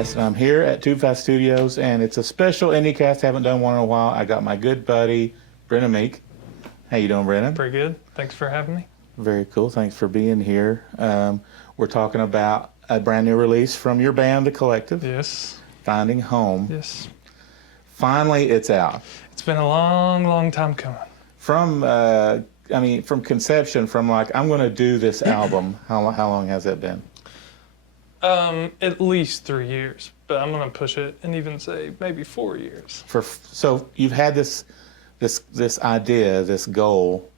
IndieCast, and I'm here at Tube Fast Studios, and it's a special IndieCast. Haven't done one in a while. I got my good buddy, Brennen Meek. How you doing, Brennen? Pretty good. Thanks for having me. Very cool. Thanks for being here. We're talking about a brand new release from your band, The Collective. Yes. Finding Home. Yes. Finally, it's out. It's been a long, long time coming. From conception, from like, I'm going to do this album, how long has that been? At least 3 years, but I'm going to push it and even say maybe 4 years. So you've had this idea, this goal,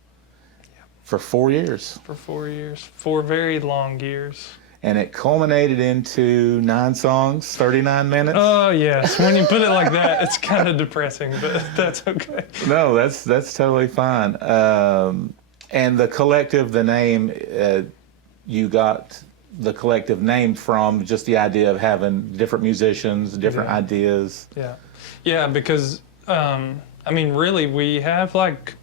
for 4 years. For 4 years. 4 very long years. And it culminated into 9 songs, 39 minutes? Oh, yes. When you put it like that, it's kind of depressing, but that's okay. No, that's totally fine. And The Collective, the name, you got The Collective name from just the idea of having different musicians, different ideas. Yeah. Yeah, because, really, we have like,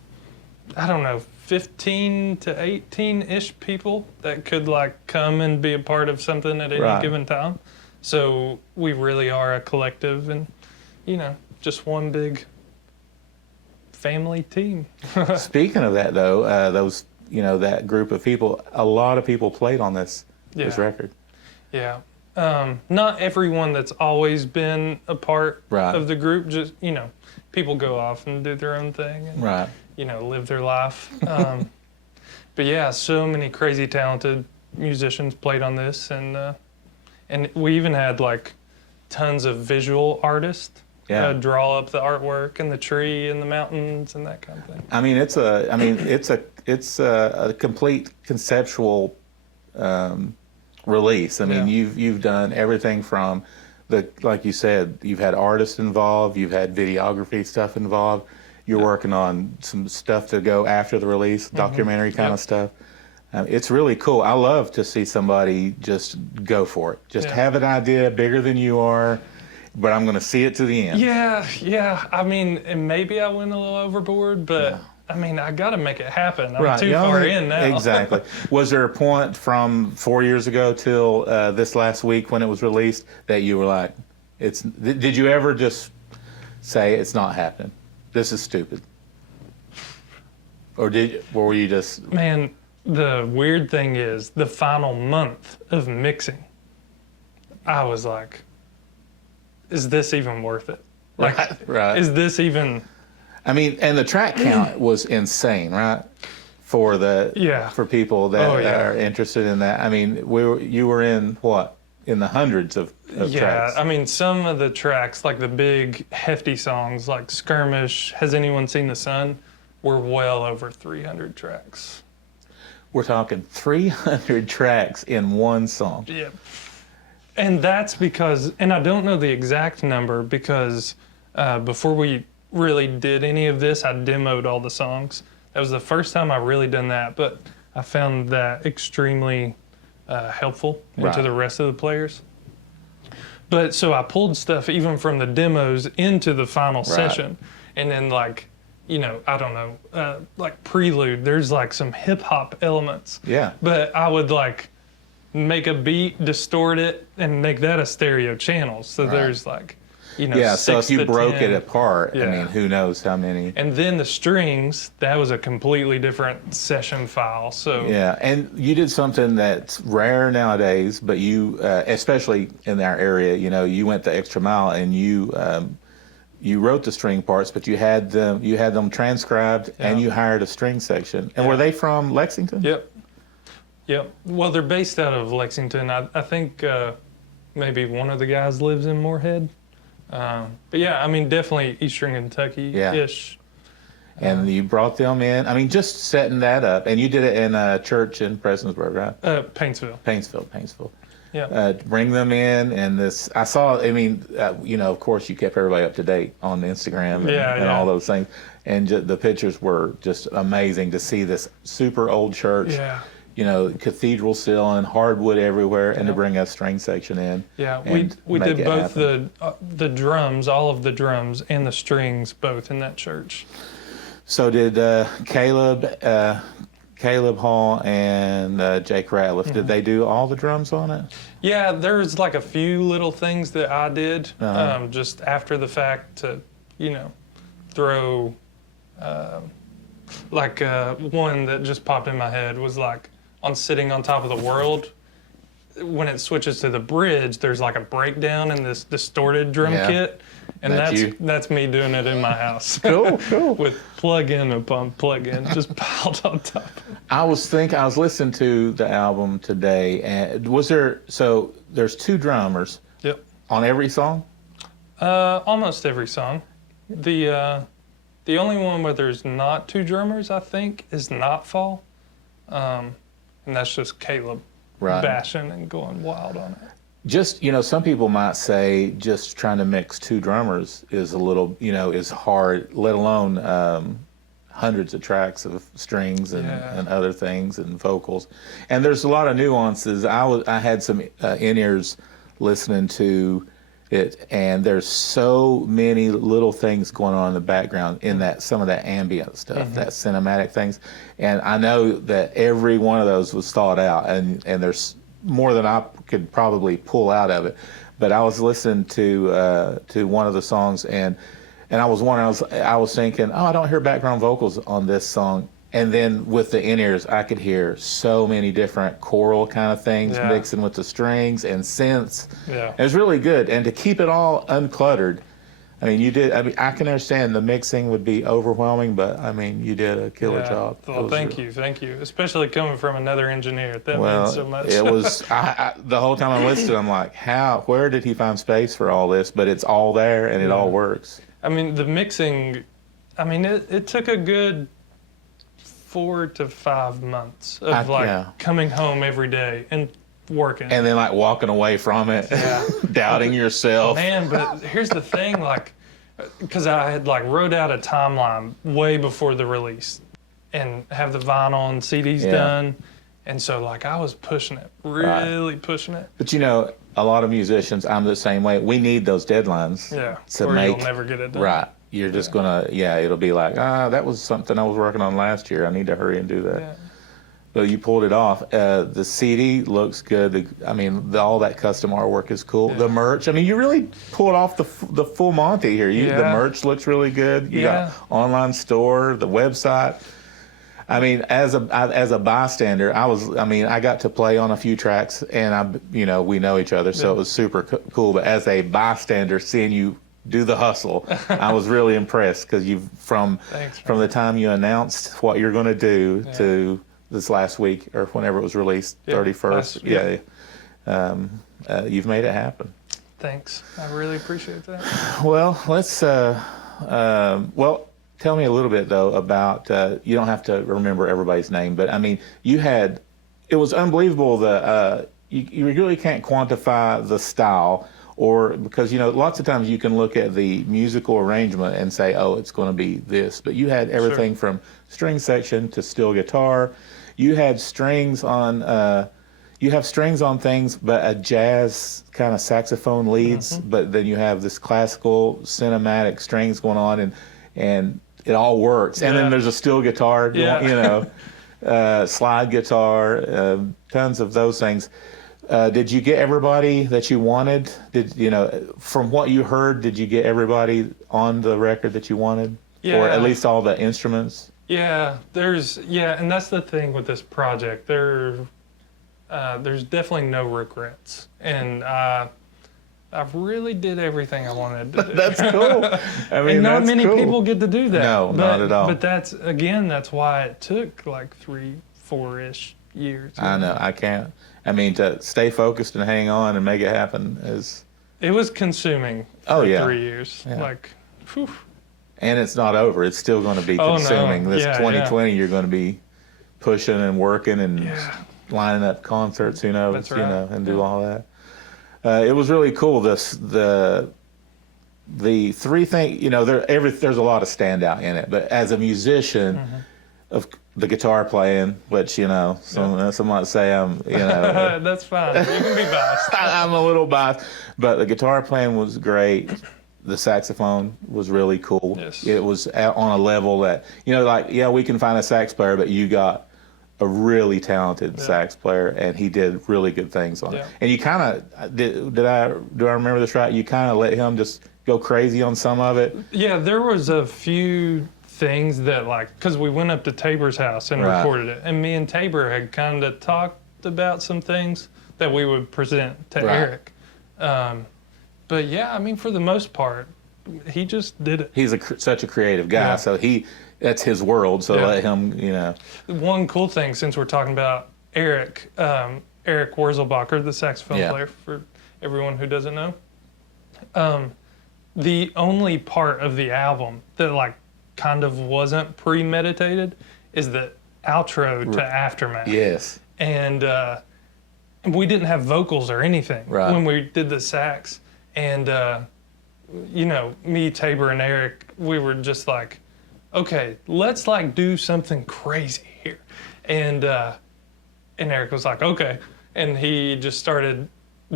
I don't know, 15 to 18-ish people that could like come and be a part of something at any given time. So we really are a collective and, just one big family team. Speaking of that, though, that group of people, a lot of people played on this record. Yeah. Not everyone that's always been a part of the group, just, people go off and do their own thing and, live their life. But yeah, so many crazy talented musicians played on this, and we even had like tons of visual artists draw up the artwork and the tree and the mountains and that kind of thing. I mean, it's a complete conceptual release. I mean, you've done everything from like you said, you've had artists involved, you've had videography stuff involved. You're working on some stuff to go after the release, documentary kind of stuff. It's really cool. I love to see somebody just go for it. Just have an idea bigger than you are, but I'm going to see it to the end. Yeah. I mean, and maybe I went a little overboard, but I got to make it happen. I'm too far in now. Exactly. Was there a point from 4 years ago till this last week when it was released that you were like, did you ever just say it's not happening? This is stupid. Or were you just... Man, the weird thing is, the final month of mixing, I was like, is this even worth it? Like, is this even... I mean, and the track count was insane, right? For people that are interested in that. I mean, you were in what? In the hundreds of tracks. Yeah, I mean, some of the tracks, like the big hefty songs, like Skirmish, Has Anyone Seen the Sun, were well over 300 tracks. We're talking 300 tracks in one song. Yeah. And that's because, and I don't know the exact number because before we really did any of this, I demoed all the songs. That was the first time I really done that, but I found that extremely helpful to the rest of the players. But so I pulled stuff even from the demos into the final session. And then like, I don't know, like Prelude, there's like some hip hop elements. Yeah. But I would like make a beat, distort it, and make that a stereo channel. So there's like, so if you broke it apart, I mean, who knows how many. And then the strings, that was a completely different session file. So yeah, and you did something that's rare nowadays, but you, especially in our area, you went the extra mile and you wrote the string parts, but you had them transcribed and you hired a string section. And were they from Lexington? Yep. Well, they're based out of Lexington. I think maybe one of the guys lives in Moorhead. But yeah, I mean, definitely Eastern Kentucky-ish. And you brought them in. I mean, just setting that up. And you did it in a church in Prestonsburg, right? Paintsville. Yeah. Bring them in, and this, I saw, of course, you kept everybody up to date on Instagram and all those things. And the pictures were just amazing to see this super old church. Yeah. Cathedral ceiling, hardwood everywhere, and to bring a string section in. Yeah, we did both the drums, all of the drums, and the strings both in that church. So did Caleb Caleb Hall and Jake Ratliff. Did they do all the drums on it? Yeah, there's like a few little things that I did just after the fact to, throw. One that just popped in my head was like on Sitting on Top of the World. When it switches to the bridge, there's like a breakdown in this distorted drum kit. And that's me doing it in my house. Cool. With plug-in upon plug-in, just piled on top. I was listening to the album today, and there's 2 drummers. Yep. On every song? Almost every song. The only one where there's not 2 drummers, I think, is Not Fall. And that's just Caleb bashing and going wild on it. Just, some people might say just trying to mix 2 drummers is a little, is hard, let alone hundreds of tracks of strings and other things and vocals. And there's a lot of nuances. I had some in-ears listening to it, and there's so many little things going on in the background in that some of that ambient stuff, that cinematic things. And I know that every one of those was thought out, and there's more than I could probably pull out of it. But I was listening to one of the songs, and I was wondering, I was thinking, I don't hear background vocals on this song. And then with the in-ears, I could hear so many different choral kind of things mixing with the strings and synths. Yeah. It was really good. And to keep it all uncluttered, I can understand the mixing would be overwhelming, but you did a killer job. Well, thank you. Especially coming from another engineer. That means so much. It was, the whole time I listened, I'm like, where did he find space for all this? But it's all there and it all works. The mixing, it took a good 4 to 5 months of coming home every day and working. And then walking away from it, doubting yourself. Man, but here's the thing, because I had wrote out a timeline way before the release and have the vinyl and CDs done. And so I was pushing it, really pushing it. But a lot of musicians, I'm the same way. We need those deadlines. Yeah, you'll never get it done. Right. You're just gonna, it'll be that was something I was working on last year. I need to hurry and do that. Yeah. But you pulled it off. The CD looks good. All that custom artwork is cool. Yeah. The merch, you really pulled off the full Monty here. The merch looks really good. You got online store, the website. As a bystander, I got to play on a few tracks, and we know each other, so it was super cool. But as a bystander, seeing you do the hustle, I was really impressed because from the time you announced what you're going to do to this last week or whenever it was released, 31st. You've made it happen. Thanks. I really appreciate that. Well, let's tell me a little bit though about you don't have to remember everybody's name, but it was unbelievable you really can't quantify the style. Or because, lots of times you can look at the musical arrangement and say, oh, it's going to be this. But you had everything from string section to steel guitar. You had strings on, things, but a jazz kind of saxophone leads. But then you have this classical cinematic strings going on, and it all works. And then there's a steel guitar, slide guitar, tons of those things. Did you get everybody that you wanted? From what you heard, did you get everybody on the record that you wanted? Yeah. Or at least all the instruments? Yeah, and that's the thing with this project. There's definitely no regrets. And I really did everything I wanted to do. That's cool. And not many people get to do that. No, not at all. But that's why it took 3-4-ish years. I know, I can't. To stay focused and hang on and make it happen is... It was consuming for 3 years. Yeah. Whew. And it's not over. It's still going to be consuming. No. This 2020, you're going to be pushing and working and lining up concerts, who knows, that's right. And do all that. It was really cool. The 3 things, there's a lot of standout in it. But as a musician, of the guitar playing, which some might say I'm, that's fine. You can be biased. I'm a little biased, but the guitar playing was great. The saxophone was really cool. Yes. It was on a level that we can find a sax player, but you got a really talented sax player, and he did really good things on it. And you kind of do I remember this right? You kind of let him just go crazy on some of it. Yeah, there was a few things that, like, because we went up to Tabor's house and recorded it, and me and Tabor had kind of talked about some things that we would present to Eric. But yeah, I mean, for the most part, he just did it. He's such a creative guy, so that's his world. So let him, One cool thing, since we're talking about Eric, Eric Wurzelbacher, the saxophone player, for everyone who doesn't know, the only part of the album that like kind of wasn't premeditated is the outro to Aftermath. Yes. And we didn't have vocals or anything when we did the sax. And, me, Tabor, and Eric, we were just like, okay, let's like do something crazy here. And Eric was like, okay. And he just started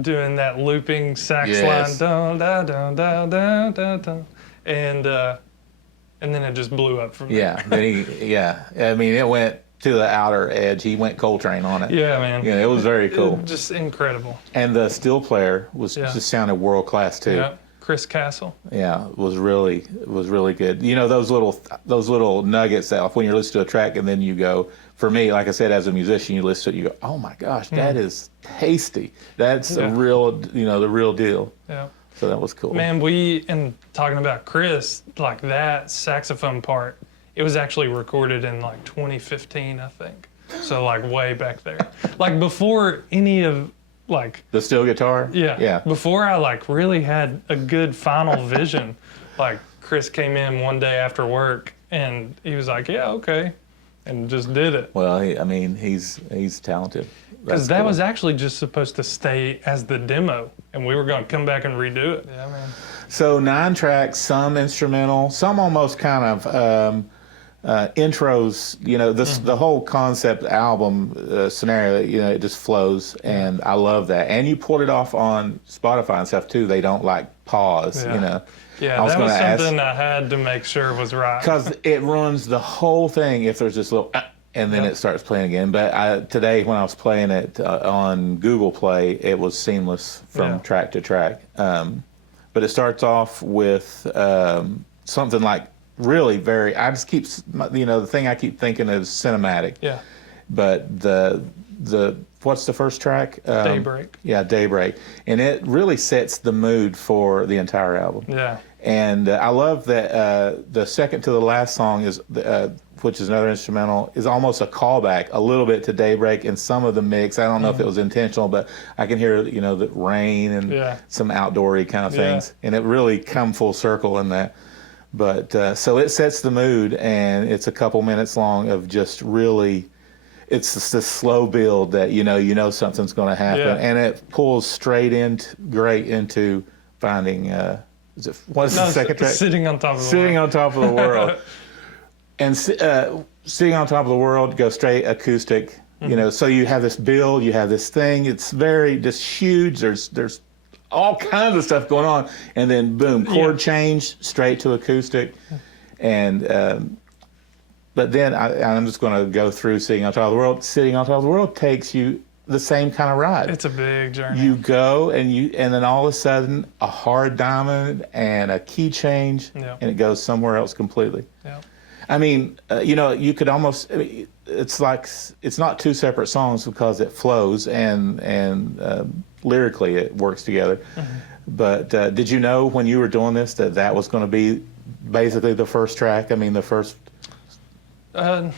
doing that looping sax line, dun, da, dun, da, da, da, da. And then it just blew up from there. I mean, it went to the outer edge. He went Coltrane on it. Yeah, man. Yeah, it was very cool. Just incredible. And the steel player just sounded world class too. Yeah, Chris Castle. Yeah, was really good. You know, those little nuggets that when you're listening to a track and then you go, for me, like I said, as a musician, you listen to it, you go, oh my gosh, that is tasty. That's the real deal. Yeah. So that was cool. Man, and talking about Chris, like that saxophone part, it was actually recorded in like 2015, I think. So like way back there. Like before any of like... The steel guitar? Yeah. Before I like really had a good final vision, like Chris came in one day after work and he was like, yeah, okay. And just did it. Well, he's talented. Because that was actually just supposed to stay as the demo, and we were going to come back and redo it. Yeah, man. So 9 tracks, some instrumental, some almost kind of intros. You know, the whole concept album scenario. You know, it just flows, and I love that. And you pulled it off on Spotify and stuff too. They don't like pause. Yeah. You know. Yeah, that was something I had to make sure was right. Because it ruins the whole thing if there's this little, and then it starts playing again. But today, when I was playing it on Google Play, it was seamless from track to track. But it starts off with something like really very, I just keep, the thing I keep thinking is cinematic. Yeah. But the what's the first track? Daybreak. Yeah, Daybreak. And it really sets the mood for the entire album. Yeah. And I love that the second to the last song is, which is another instrumental, is almost a callback a little bit to Daybreak in some of the mix. I don't know if it was intentional, but I can hear, the rain and some outdoory kind of things. And it really come full circle in that. But so it sets the mood, and it's a couple minutes long of just really, it's just this slow build that you know something's going to happen, and it pulls straight into finding. What's the second track? Sitting on top of the Sitting world. on top of the world, and sitting on top of the world goes straight acoustic. So you have this build, you have this thing. It's very just huge. There's all kinds of stuff going on, and then boom, chord change straight to acoustic, and. But then I'm just going to go through Sitting on Top of the World. Sitting on Top of the World takes you the same kind of ride. It's a big journey. You go and then all of a sudden a hard diamond and a key change, and it goes somewhere else completely. Yeah. I mean, you could almost. It's like it's not two separate songs because it flows and lyrically it works together. Mm-hmm. But did you know when you were doing this that was going to be basically the first track? I mean, the first. No,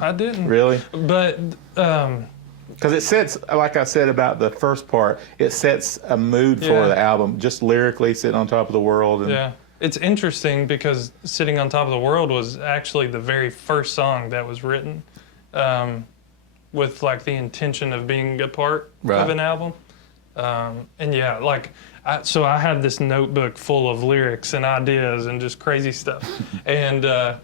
I didn't. Really? But because it sets, like I said about the first part, it sets a mood for the album, just lyrically, Sitting on Top of the World. And it's interesting because Sitting on Top of the World was actually the very first song that was written with like the intention of being a part of an album. So I had this notebook full of lyrics and ideas and just crazy stuff. And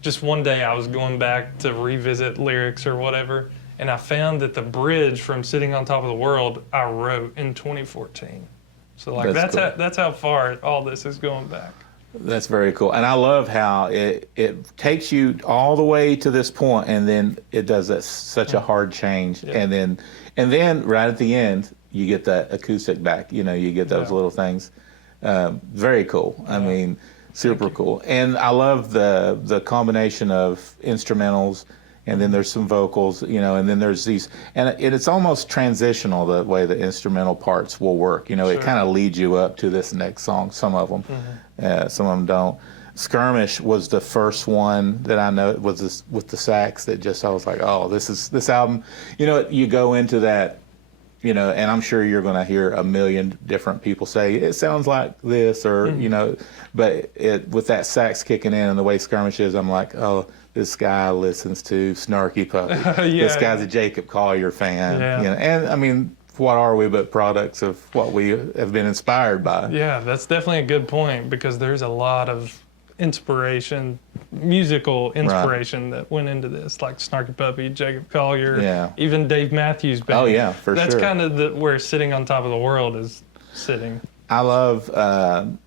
just one day I was going back to revisit lyrics or whatever, and I found that the bridge from Sitting on Top of the World I wrote in 2014. So like that's cool. how far all this is going back. That's very cool. And I love how it takes you all the way to this point, and then it does such a hard change. Yeah. And then right at the end, you get that acoustic back. You know, you get those little things. Very cool. I mean, super cool. And I love the combination of instrumentals, and then there's some vocals, you know, and then there's these, and it's almost transitional the way the instrumental parts will work. You know, it kind of leads you up to this next song. Some of them, some of them don't. Skirmish was the first one that I know was this, with the sax that just I was like, oh, this album. You know, you go into that. You know, and I'm sure you're going to hear a million different people say it sounds like this, or you know, but with that sax kicking in and the way Skirmish is, I'm like, oh, this guy listens to Snarky Puppy. This guy's a Jacob Collier fan. You know, and I mean, what are we but products of what we have been inspired by? Yeah, that's definitely a good point, because there's a lot of inspiration, musical inspiration that went into this, like Snarky Puppy, Jacob Collier, even Dave Matthews Band. Oh yeah, for That's sure. That's kind of where Sitting on Top of the World is sitting. I love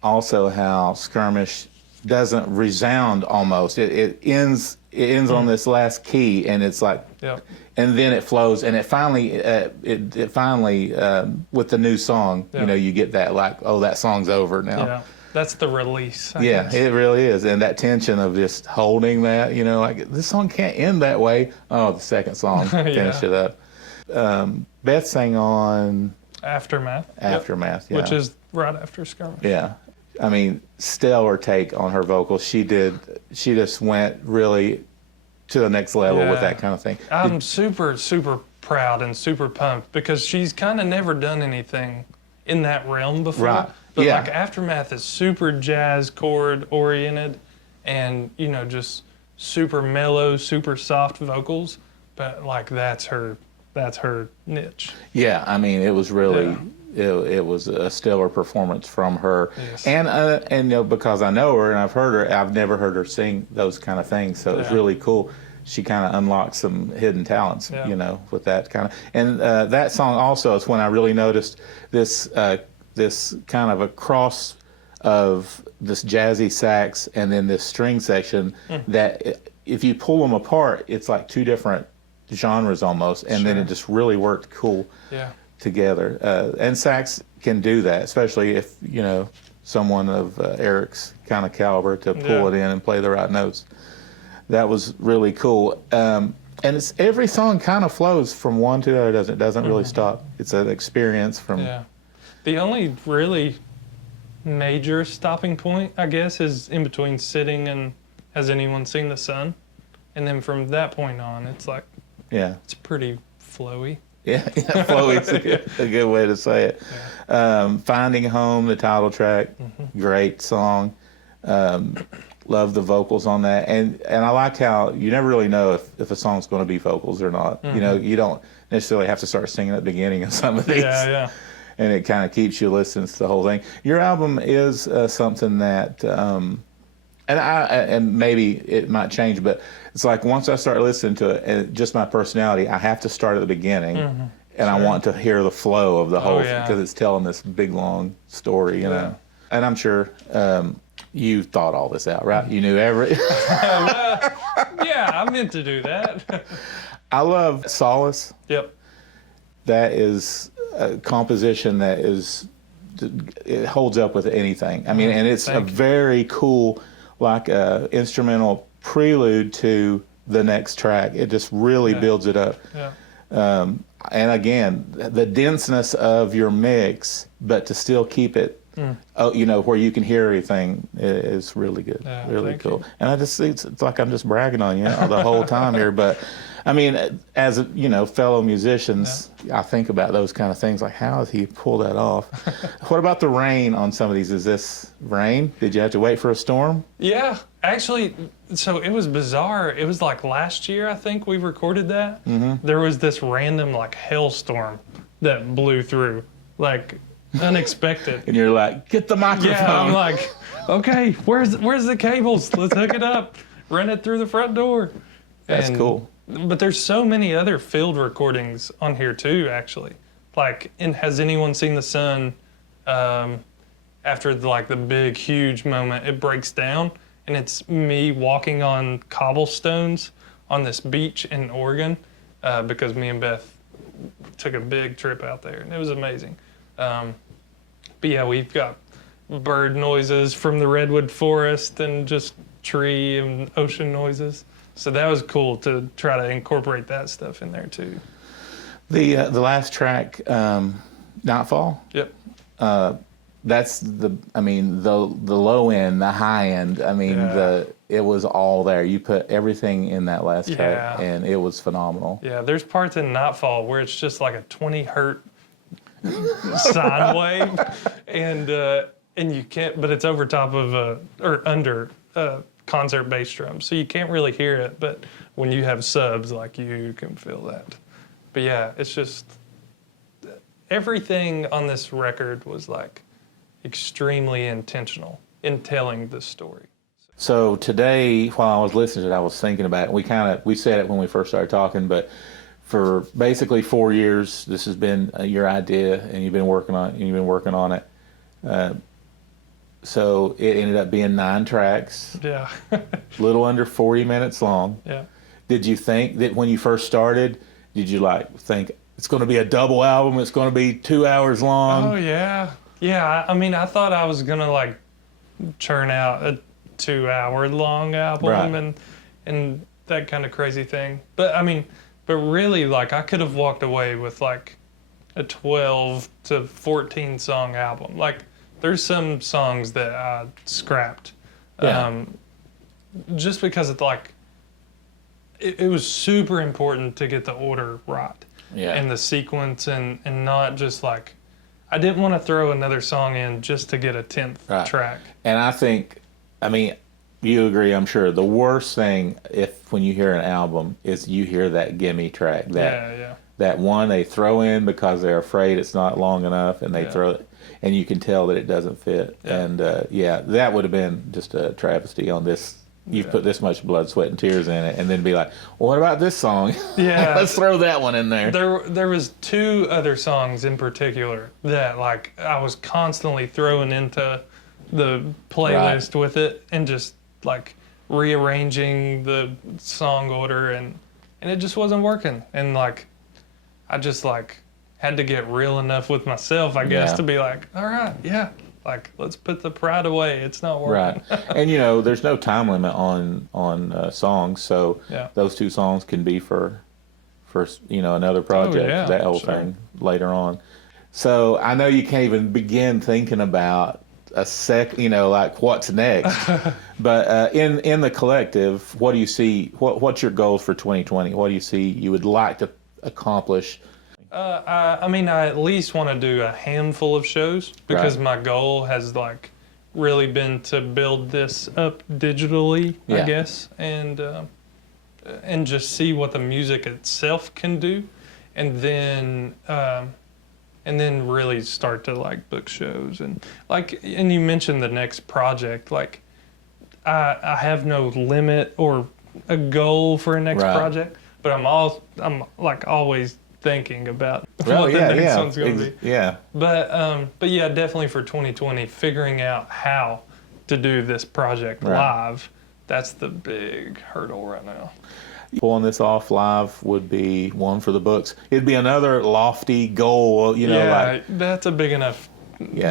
also how Skirmish doesn't resound almost. It ends on this last key, and it's like, and then it flows, and it finally with the new song, you know, you get that like, oh, that song's over now. Yeah. That's the release. I guess. It really is. And that tension of just holding that, you know, like this song can't end that way. Oh, the second song, finish it up. Beth sang on Aftermath. Aftermath, which is right after Skirmish. Yeah. I mean, stellar take on her vocals. She just went really to the next level with that kind of thing. I'm super, super proud and super pumped, because she's kind of never done anything in that realm before. Right. But like Aftermath is super jazz chord oriented, and you know, just super mellow, super soft vocals. But like that's her niche. Yeah, I mean, it was really it was a stellar performance from her. Yes. And you know, because I know her and I've heard her, I've never heard her sing those kind of things. So it was really cool. She kind of unlocked some hidden talents, you know, with that kind of. And that song also is when I really noticed this kind of a cross of this jazzy sax and then this string section that if you pull them apart, it's like two different genres almost, and then it just really worked cool together. And sax can do that, especially if, you know, someone of Eric's kind of caliber to pull it in and play the right notes. That was really cool. And it's every song kind of flows from one to the other. It doesn't really stop. It's an experience from... The only really major stopping point, I guess, is in between Sitting and Has Anyone Seen the Sun? And then from that point on, it's like, it's pretty flowy. Yeah, flowy is a good way to say it. Finding Home, the title track, great song. Love the vocals on that. And I like how you never really know if a song's going to be vocals or not. You know, you don't necessarily have to start singing at the beginning of some of these. And it kind of keeps you listening to the whole thing. Your album is something that, and maybe it might change, but it's like once I start listening to it, and just my personality, I have to start at the beginning, and I want to hear the flow of the whole thing, because it's telling this big long story, you know. And I'm sure you thought all this out, right? You knew every. I meant to do that. I love Solace. That is a composition that it holds up with anything. I mean, and it's a very cool, like instrumental prelude to the next track. It just really builds it up. And again, the denseness of your mix, but to still keep it, you know, where you can hear everything is really good, really cool. You. And I just it's like I'm just bragging on you the whole time here, but. I mean, as you know, fellow musicians, I think about those kind of things, like how does he pull that off? What about the rain on some of these? Is this rain? Did you have to wait for a storm? Yeah, actually, so it was bizarre. It was like last year, I think we recorded that. There was this random like hailstorm that blew through, like unexpected. And you're like, get the microphone. Yeah, I'm like, okay, where's the cables? Let's hook it up, run it through the front door. That's cool. But there's so many other field recordings on here too, actually. Like in Has Anyone Seen the Sun? after the big, huge moment, it breaks down, and it's me walking on cobblestones on this beach in Oregon, because me and Beth took a big trip out there, and it was amazing. But yeah, we've got bird noises from the redwood forest and just tree and ocean noises. So that was cool to try to incorporate that stuff in there too. The last track, Nightfall. Yep. That's the low end, the high end. It was all there. You put everything in that last track, and it was phenomenal. Yeah, there's parts in Nightfall where it's just like a 20 hertz sine wave, and you can't, but it's over top of or under concert bass drum, so you can't really hear it. But when you have subs, you can feel that. But yeah, it's just everything on this record was extremely intentional in telling the story. So today, while I was listening to it, I was thinking about it. We said it when we first started talking, but for basically 4 years, this has been your idea, and you've been working on it. So it ended up being 9 tracks. Yeah. A little under 40 minutes long. Yeah. Did you think that when you first started, did you think it's going to be a double album? It's going to be 2 hours long? Oh yeah. Yeah. I thought I was going to churn out a 2-hour long album, right, and that kind of crazy thing. But really, I could have walked away with a 12 to 14 song album. There's some songs that I scrapped, just because it was super important to get the order right, and the sequence, and not just I didn't want to throw another song in just to get a 10th track. And I think, you agree, I'm sure, the worst thing when you hear an album is you hear that gimme track, that one they throw in because they're afraid it's not long enough, and they throw it, and you can tell that it doesn't fit. And that would have been just a travesty on this. You've put this much blood, sweat, and tears in it, and then be like, well, what about this song? Yeah. Let's throw that one in there. There was 2 other songs in particular that I was constantly throwing into the playlist with it, and just rearranging the song order, and it just wasn't working. And I just had to get real enough with myself, I guess, to be all right, let's put the pride away. It's not working. Right. And there's no time limit on songs, so those 2 songs can be for another project, that whole thing later on. So I know you can't even begin thinking about what's next. But in the collective, what do you see? What's your goals for 2020? What do you see you would like to accomplish? I at least want to do a handful of shows, because my goal has really been to build this up digitally, I guess, and just see what the music itself can do, and then really start to book shows, and you mentioned the next project. I have no limit or a goal for a next project, but I'm always thinking about what the next one's going to be. Yeah. But yeah, definitely for 2020, figuring out how to do this project live, that's the big hurdle right now. Pulling this off live would be one for the books. It'd be another lofty goal, that's a big enough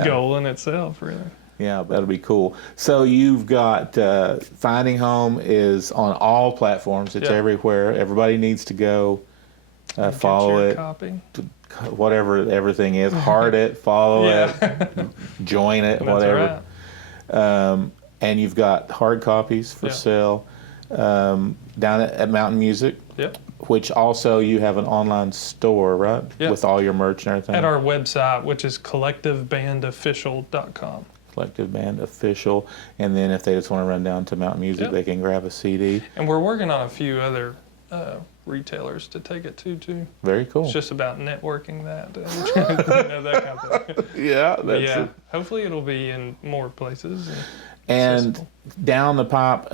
goal in itself, really. Yeah, that'll be cool. So you've got Finding Home is on all platforms. It's everywhere. Everybody needs to go follow it. Copy. Whatever everything is, heart it, follow it, join it, whatever. Right. And you've got hard copies for sale down at Mountain Music. Yep. Which also you have an online store, right? Yep. With all your merch and everything. At our website, which is collectivebandofficial.com. Collective Band Official, and then if they just want to run down to Mountain Music, they can grab a CD. And we're working on a few other retailers to take it to too. Very cool. It's just about networking that, that kind of thing. Yeah, hopefully it'll be in more places. And down the pipe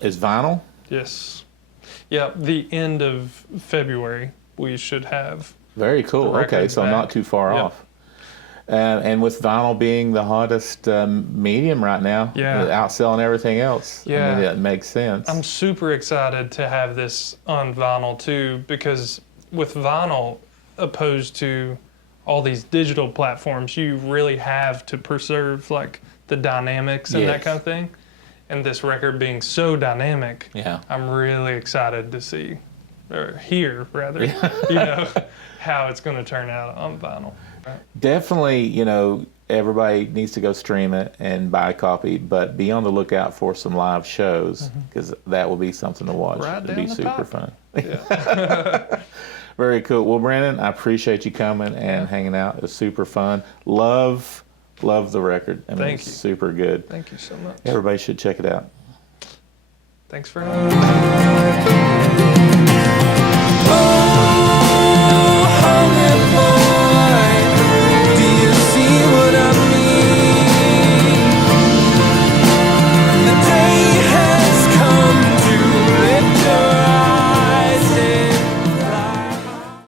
is vinyl. Yes. Yeah, the end of February we should have. Very cool. Okay, so not too far off. And with vinyl being the hottest medium right now, outselling everything else, I mean, it makes sense. I'm super excited to have this on vinyl too, because with vinyl, opposed to all these digital platforms, you really have to preserve like the dynamics and that kind of thing. And this record being so dynamic, I'm really excited to see, or hear rather, you know, how it's going to turn out on vinyl. Definitely, you know, everybody needs to go stream it and buy a copy, but be on the lookout for some live shows, because that will be something to watch. It'll be super fun. Yeah. Very cool. Well, Brennen, I appreciate you coming and hanging out. It was super fun. Love the record. I mean, it's super good. Thank you so much. Everybody should check it out. Thanks for having me.